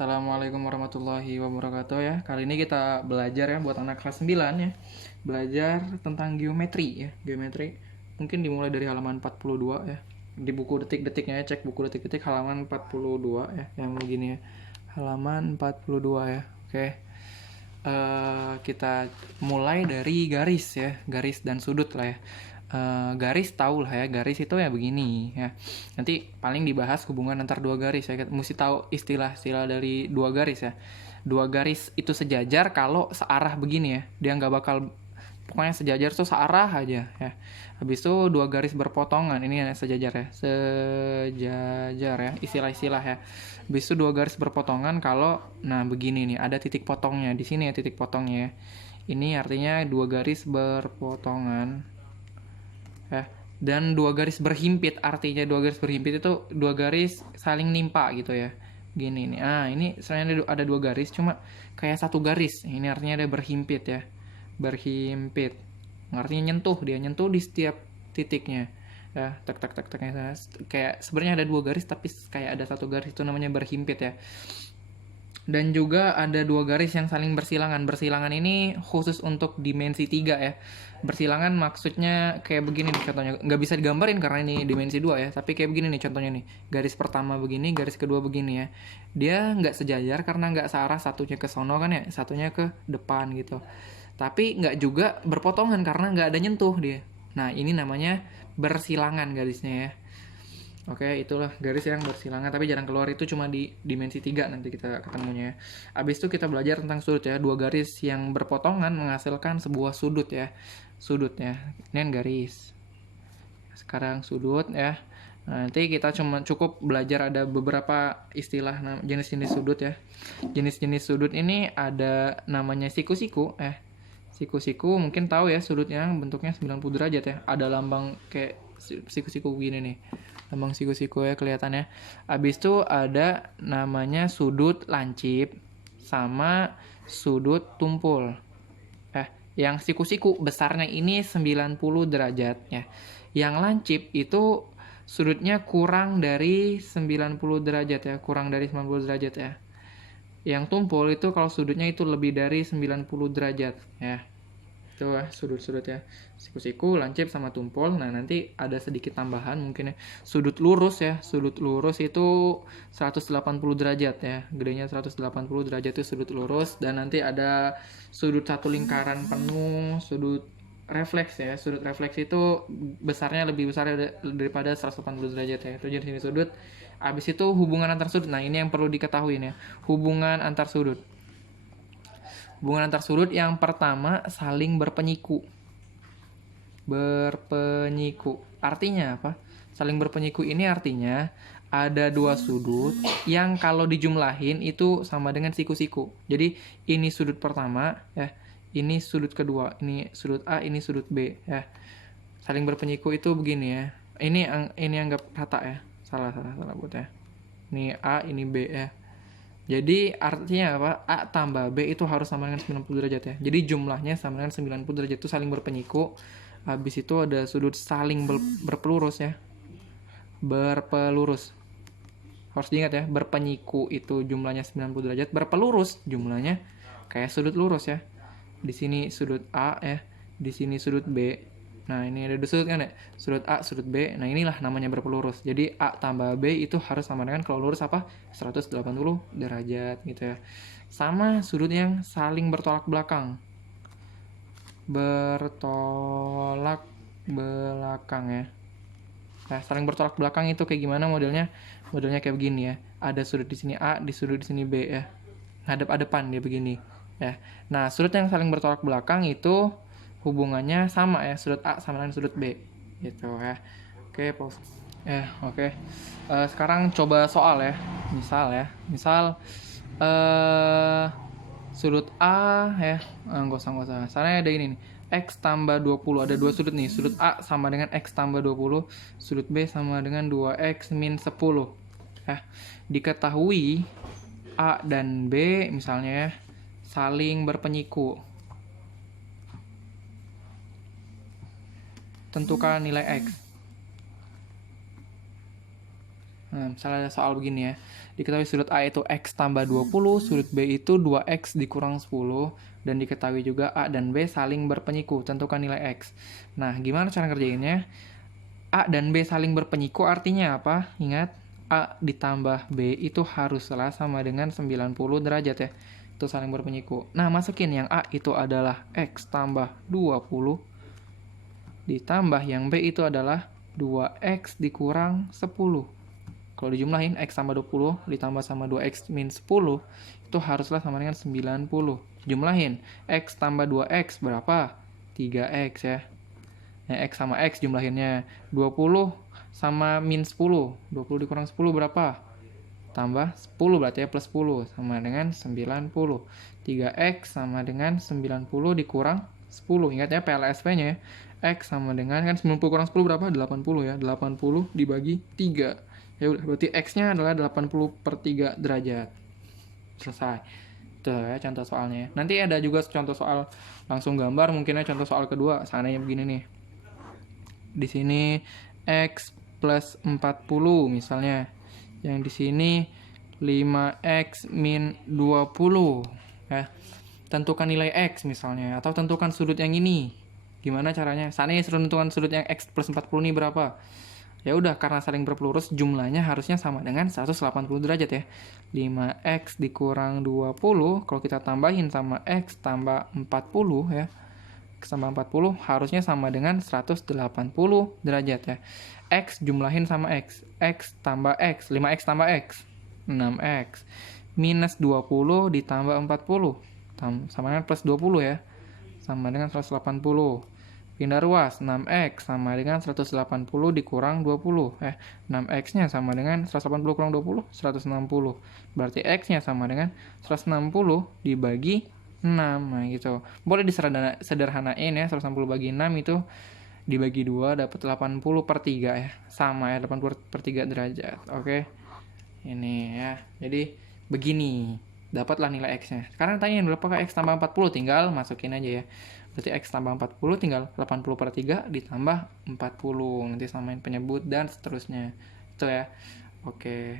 Assalamualaikum warahmatullahi wabarakatuh ya. Kali ini kita belajar ya buat anak kelas 9 ya. Belajar tentang geometri ya. Geometri mungkin dimulai dari halaman 42 ya. Di buku detik-detiknya ya, cek buku detik-detik halaman 42 ya. Yang begini ya. Halaman 42 ya. Oke. Kita mulai dari garis ya. Garis dan sudut lah ya. Garis tahu lah ya, garis itu ya begini ya. Nanti paling dibahas hubungan antar dua garis ya. Kita mesti tahu istilah-istilah dari dua garis ya. Dua garis itu sejajar kalau searah begini ya. Dia nggak bakal, pokoknya sejajar tuh searah aja ya. Habis itu dua garis berpotongan, ini ya sejajar ya. Sejajar ya, istilah-istilah ya. Habis itu dua garis berpotongan kalau nah begini nih, ada titik potongnya di sini ya, titik potongnya ya. Ini artinya dua garis berpotongan ya. Dan dua garis berhimpit, artinya dua garis berhimpit itu dua garis saling nimpa gitu ya. Gini nih. Ini selain ada dua garis cuma kayak satu garis. Ini artinya ada berhimpit ya. Berhimpit. Artinya nyentuh, dia nyentuh di setiap titiknya. Ya, tak tak tak tak kayak sebenarnya ada dua garis tapi kayak ada satu garis, itu namanya berhimpit ya. Dan juga ada dua garis yang saling bersilangan. Bersilangan ini khusus untuk dimensi 3 ya. Bersilangan maksudnya kayak begini nih contohnya. Nggak bisa digambarin karena ini dimensi 2 ya. Tapi kayak begini nih contohnya nih. Garis pertama begini, garis kedua begini ya. Dia nggak sejajar karena nggak searah, satunya ke sono kan ya, satunya ke depan gitu. Tapi nggak juga berpotongan karena nggak ada nyentuh dia. Nah ini namanya bersilangan garisnya ya. Oke, itulah garis yang bersilangan tapi jarang keluar, itu cuma di dimensi 3 nanti kita ketemunya ya. Abis itu kita belajar tentang sudut ya. Dua garis yang berpotongan menghasilkan sebuah sudut ya. Sudut ya. Ini kan garis. Sekarang sudut ya. Nanti kita cuma cukup belajar ada beberapa istilah jenis-jenis sudut ya. Jenis-jenis sudut ini ada namanya siku-siku. Siku-siku mungkin tahu ya, sudutnya bentuknya 90 derajat ya. Ada lambang kayak siku-siku gini nih. Lambang siku-siku ya kelihatannya. Habis itu ada namanya sudut lancip sama sudut tumpul. Yang siku-siku besarnya ini 90 derajat ya. Yang lancip itu sudutnya kurang dari 90 derajat ya, kurang dari 90 derajat ya. Yang tumpul itu kalau sudutnya itu lebih dari 90 derajat ya. Itu ya sudut-sudut ya, siku-siku, lancip sama tumpul. Nah nanti ada sedikit tambahan mungkin ya, sudut lurus ya. Sudut lurus itu 180 derajat ya, gedenya 180 derajat itu sudut lurus. Dan nanti ada sudut satu lingkaran penuh, sudut refleks ya. Sudut refleks itu besarnya lebih besar daripada 180 derajat ya, itu jenis sudut. Abis itu hubungan antar sudut. Nah ini yang perlu diketahui ya, hubungan antar sudut. Hubungan antar sudut yang pertama saling berpenyiku. Berpenyiku. Artinya apa? Saling berpenyiku ini artinya ada dua sudut yang kalau dijumlahin itu sama dengan siku-siku. Jadi ini sudut pertama ya, ini sudut kedua, ini sudut A, ini sudut B ya. Saling berpenyiku itu begini ya. Ini anggap rata ya. Salah buat ya. Ini A, ini B ya. Jadi artinya apa? A tambah B itu harus sama dengan 90 derajat ya. Jadi jumlahnya sama dengan 90 derajat, itu saling berpenyiku. Habis itu ada sudut saling berpelurus ya. Berpelurus. Harus diingat ya, berpenyiku itu jumlahnya 90 derajat, berpelurus jumlahnya kayak sudut lurus ya. Di sini sudut A ya, di sini sudut B. Nah ini ada dua sudut kan ya, sudut A, sudut B. Nah inilah namanya berpelurus. Jadi A tambah B itu harus sama dengan kalau lurus apa? 180 derajat gitu ya. Sama sudut yang saling bertolak belakang. Bertolak belakang ya. Nah saling bertolak belakang itu kayak gimana modelnya? Modelnya kayak begini ya. Ada sudut di sini A, di sudut di sini B ya. Ngadep-adepan dia begini ya. Nah sudut yang saling bertolak belakang itu hubungannya sama ya, sudut A sama dengan sudut B gitu ya. Oke, pause. Oke. Sekarang coba soal ya. Misal sudut A ya, nggak usah. Soalnya ada ini nih, X tambah 20, ada dua sudut nih. Sudut A sama dengan X tambah 20, sudut B sama dengan 2X min 10 ya. Diketahui A dan B misalnya ya saling berpenyiku. Tentukan nilai X. Nah, misalnya ada soal begini ya. Diketahui sudut A itu X tambah 20, sudut B itu 2X dikurang 10, dan diketahui juga A dan B saling berpenyiku. Tentukan nilai X. Nah, gimana cara ngerjainnya? A dan B saling berpenyiku artinya apa? Ingat, A ditambah B itu haruslah sama dengan 90 derajat ya. Itu saling berpenyiku. Nah, masukin yang A itu adalah X tambah 20, ditambah yang B itu adalah 2X dikurang 10. Kalau dijumlahin, X tambah 20 ditambah sama 2X min 10, itu haruslah sama dengan 90. Jumlahin, X tambah 2X berapa? 3X ya. Nah, X sama X jumlahinnya 20 sama min 10. 20 dikurang 10 berapa? Tambah 10 berarti ya, plus 10 sama dengan 90. 3X sama dengan 90 dikurang 10. Ingat ya PLSP-nya ya. X sama dengan, kan 90 kurang 10 berapa? 80 ya. 80 dibagi 3. Ya udah, berarti X-nya adalah 80 per 3 derajat. Selesai. Itu ya contoh soalnya. Nanti ada juga contoh soal langsung gambar, mungkinnya contoh soal kedua. Seandainya begini nih. Di sini X plus 40 misalnya. Yang di sini 5X min 20 ya. Tentukan nilai X misalnya, atau tentukan sudut yang ini. Gimana caranya? Seandainya tentukan sudut yang X plus 40 ini berapa? Ya udah, karena saling berpelurus jumlahnya harusnya sama dengan 180 derajat ya. 5X dikurang 20, kalau kita tambahin sama X tambah 40 ya. X tambah 40 harusnya sama dengan 180 derajat ya. X jumlahin sama X. X tambah X, 5X tambah X, 6X. Minus 20 ditambah 40, sama dengan plus 20 ya. Sama dengan 180. Pindah ruas, 6X sama dengan 180 dikurang 20. 6X-nya sama dengan 180 kurang 20, 160. Berarti X-nya sama dengan 160 dibagi 6. Nah gitu. Boleh disederhanain ya, 160 bagi 6 itu dibagi 2 dapat 80 per 3 ya. Sama ya, 80 per 3 derajat. Oke. Ini ya. Jadi begini. Dapatlah nilai X-nya. Sekarang tanya berapakah X tambah 40? Tinggal masukin aja ya. Berarti X tambah 40 tinggal 80 per 3 ditambah 40. Nanti samain penyebut dan seterusnya. Itu ya. Oke.